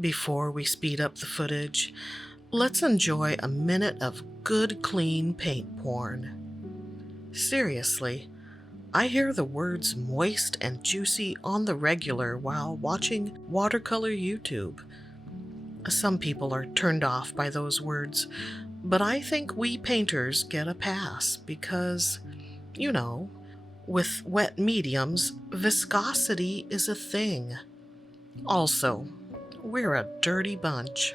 Before we speed up the footage, let's enjoy a minute of good, clean paint porn. Seriously, I hear the words moist and juicy on the regular while watching watercolor YouTube. Some people are turned off by those words, but I think we painters get a pass because, with wet mediums, viscosity is a thing. Also, we're a dirty bunch.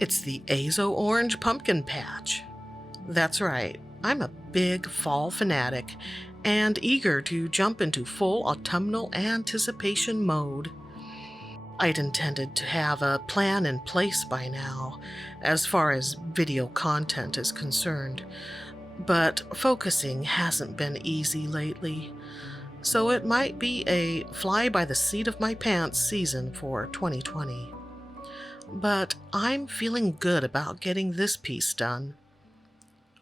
It's the Azo Orange Pumpkin Patch. That's right, I'm a big fall fanatic and eager to jump into full autumnal anticipation mode. I'd intended to have a plan in place by now, as far as video content is concerned, but focusing hasn't been easy lately, so it might be a fly by the seat of my pants season for 2020. But I'm feeling good about getting this piece done.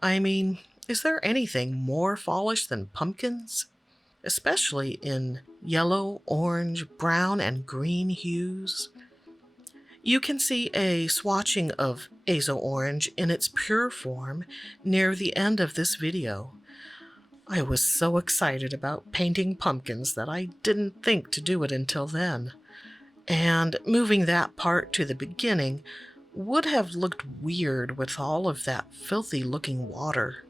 I mean, is there anything more fallish than pumpkins? Especially in yellow, orange, brown, and green hues. You can see a swatching of Azo Orange in its pure form near the end of this video. I was so excited about painting pumpkins that I didn't think to do it until then. And moving that part to the beginning would have looked weird with all of that filthy-looking water.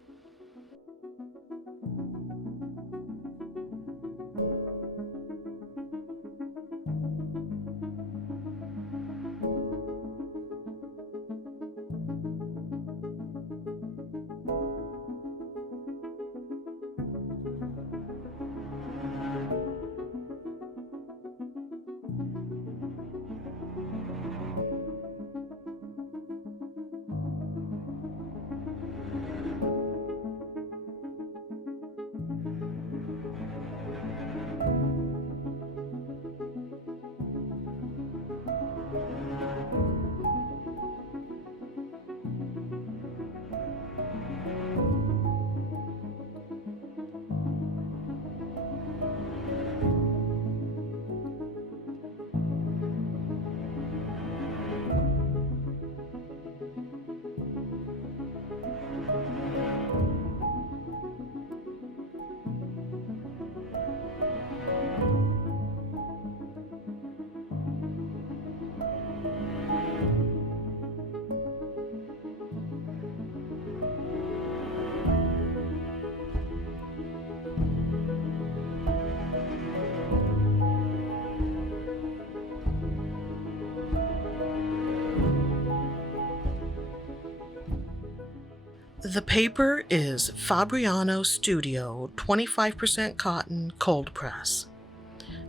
The paper is Fabriano Studio 25% cotton cold press.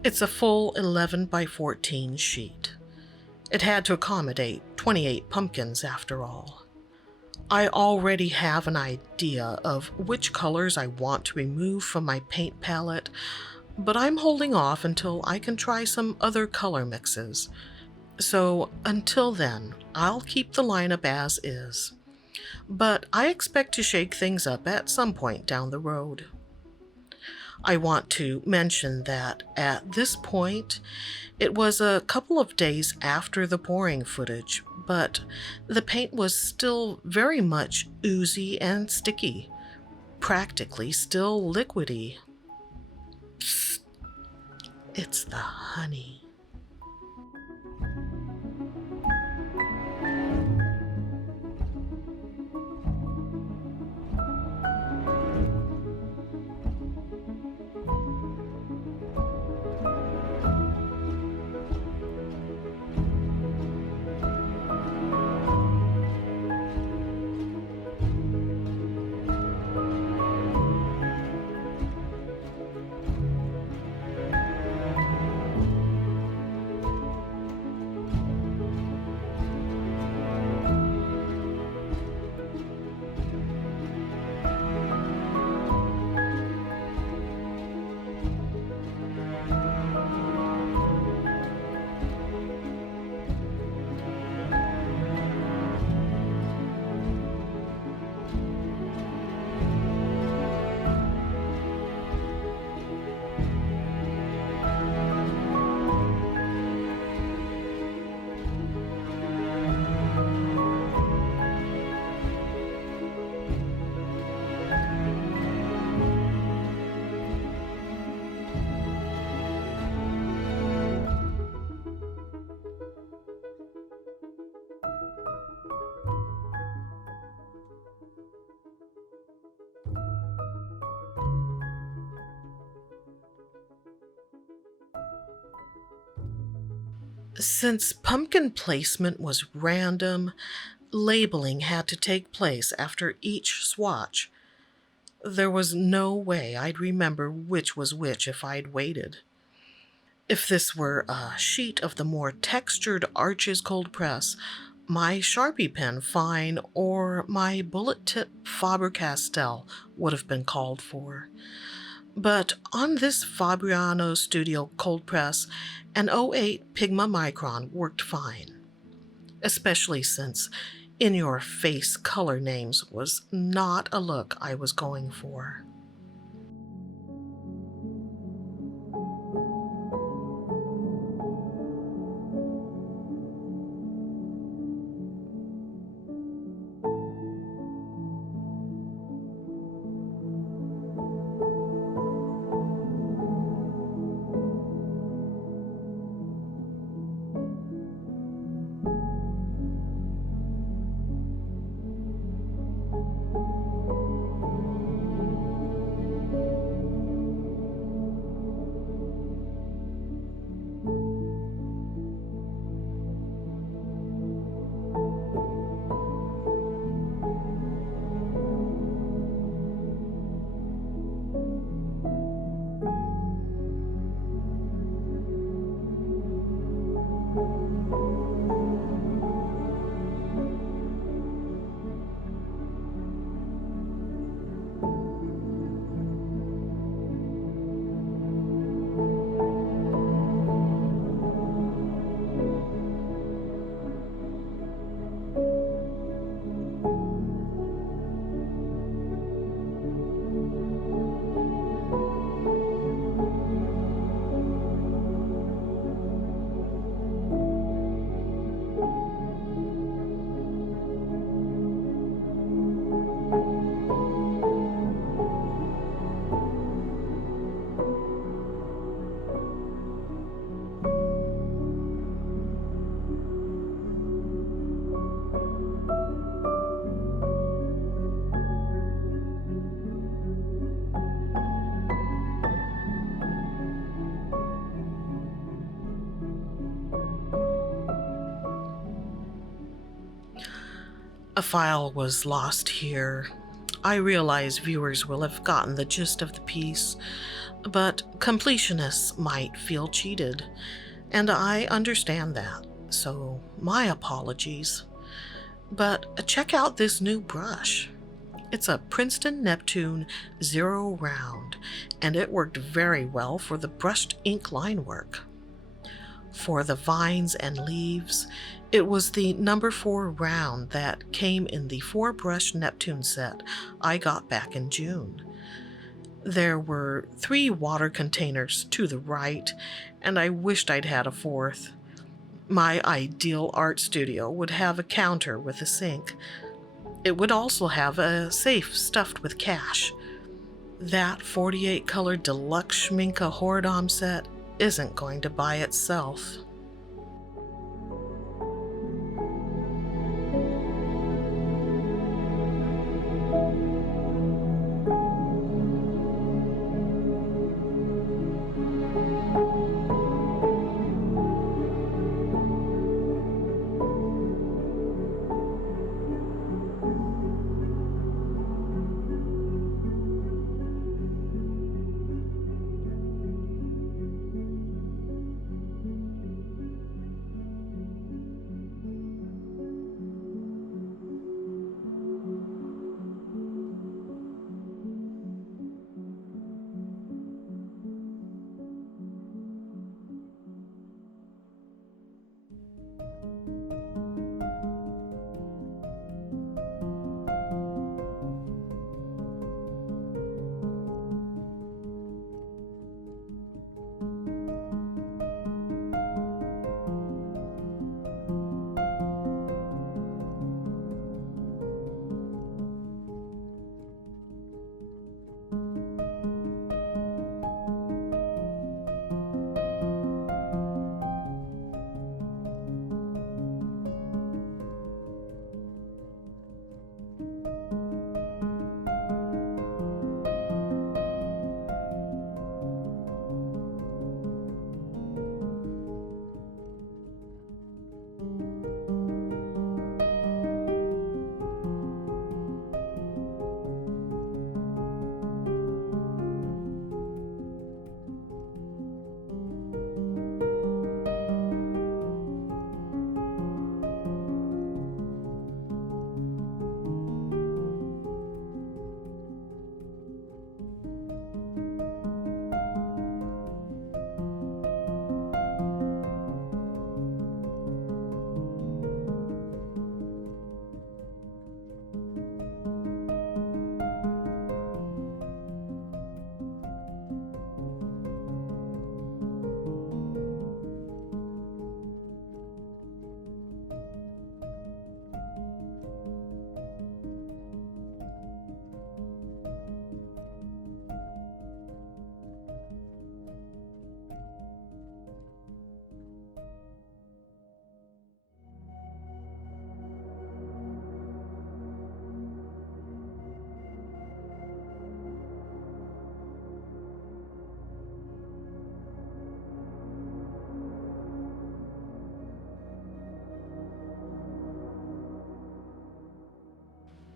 It's a full 11 by 14 sheet. It had to accommodate 28 pumpkins after all. I already have an idea of which colors I want to remove from my paint palette, but I'm holding off until I can try some other color mixes. So until then, I'll keep the lineup as is. But I expect to shake things up at some point down the road. I want to mention that at this point, it was a couple of days after the pouring footage, but the paint was still very much oozy and sticky, practically still liquidy. Psst, it's the honey. Since pumpkin placement was random, labeling had to take place after each swatch. There was no way I'd remember which was which if I'd waited. If this were a sheet of the more textured Arches cold press, my Sharpie pen fine or my bullet tip Faber-Castell would have been called for. But on this Fabriano Studio cold press, an 08 Pigma Micron worked fine, especially since in-your-face color names was not a look I was going for. A file was lost here. I realize viewers will have gotten the gist of the piece, but completionists might feel cheated, and I understand that, so my apologies. But check out this new brush. It's a Princeton Neptune Zero Round, and it worked very well for the brushed ink line work. For the vines and leaves, it was the number 4 round that came in the 4-brush Neptune set I got back in June. There were 3 water containers to the right, and I wished I'd had a 4th. My ideal art studio would have a counter with a sink. It would also have a safe stuffed with cash. That 48 color deluxe Schminke Horadam set isn't going to buy itself.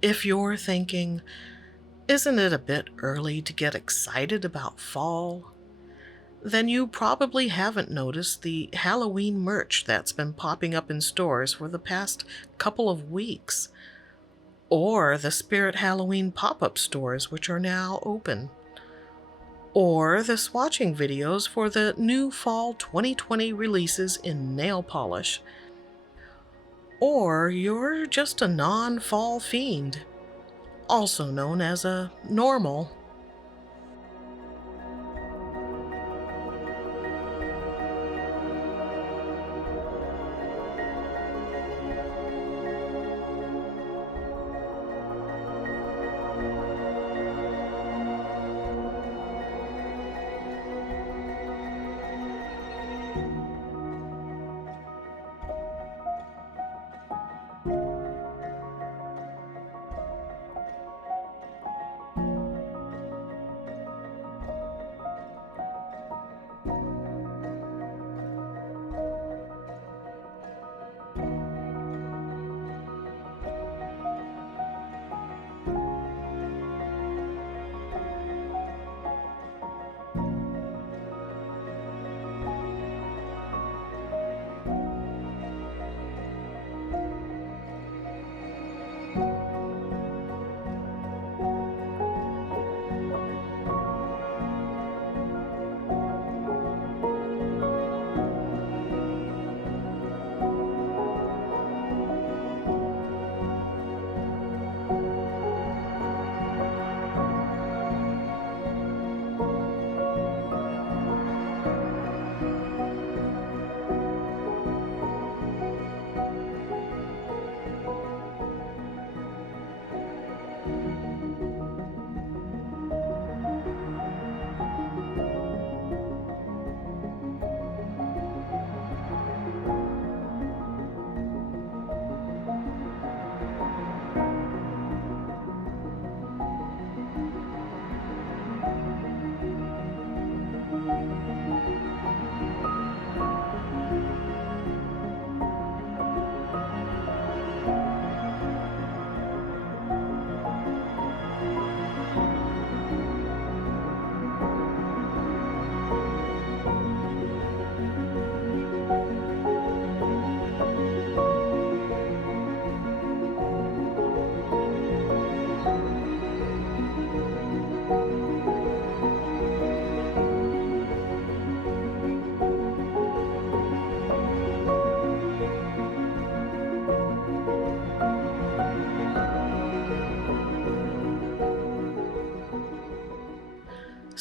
If you're thinking, isn't it a bit early to get excited about fall? Then you probably haven't noticed the Halloween merch that's been popping up in stores for the past couple of weeks, or the Spirit Halloween pop-up stores which are now open, or the swatching videos for the new fall 2020 releases in nail polish, or you're just a non-fall fiend, also known as a normal.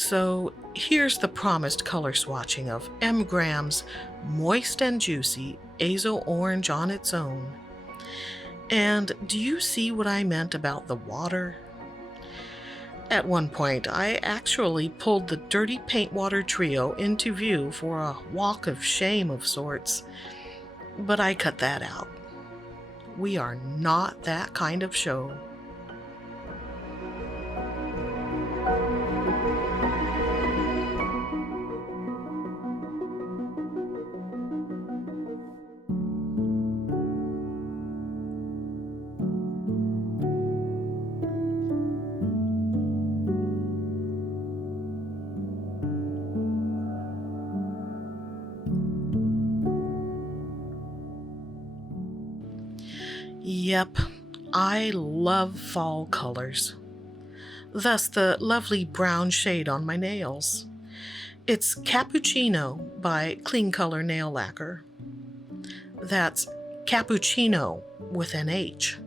So here's the promised color swatching of M. Graham's Moist and Juicy Azo Orange on its own. And do you see what I meant about the water? At one point, I actually pulled the Dirty Paint Water trio into view for a walk of shame of sorts, but I cut that out. We are not that kind of show. Yep, I love fall colors. Thus the lovely brown shade on my nails. It's Cappuccino by Clean Color Nail Lacquer. That's Cappuccino with an H.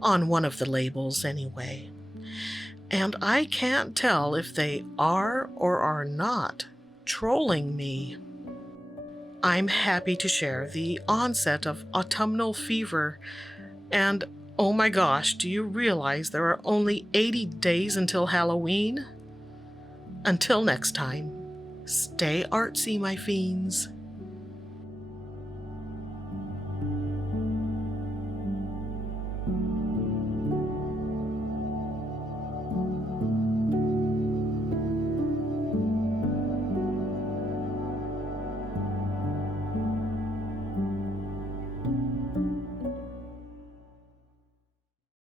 On one of the labels, anyway. And I can't tell if they are or are not trolling me. I'm happy to share the onset of autumnal fever, and oh my gosh, do you realize there are only 80 days until Halloween? Until next time, stay artsy, my fiends.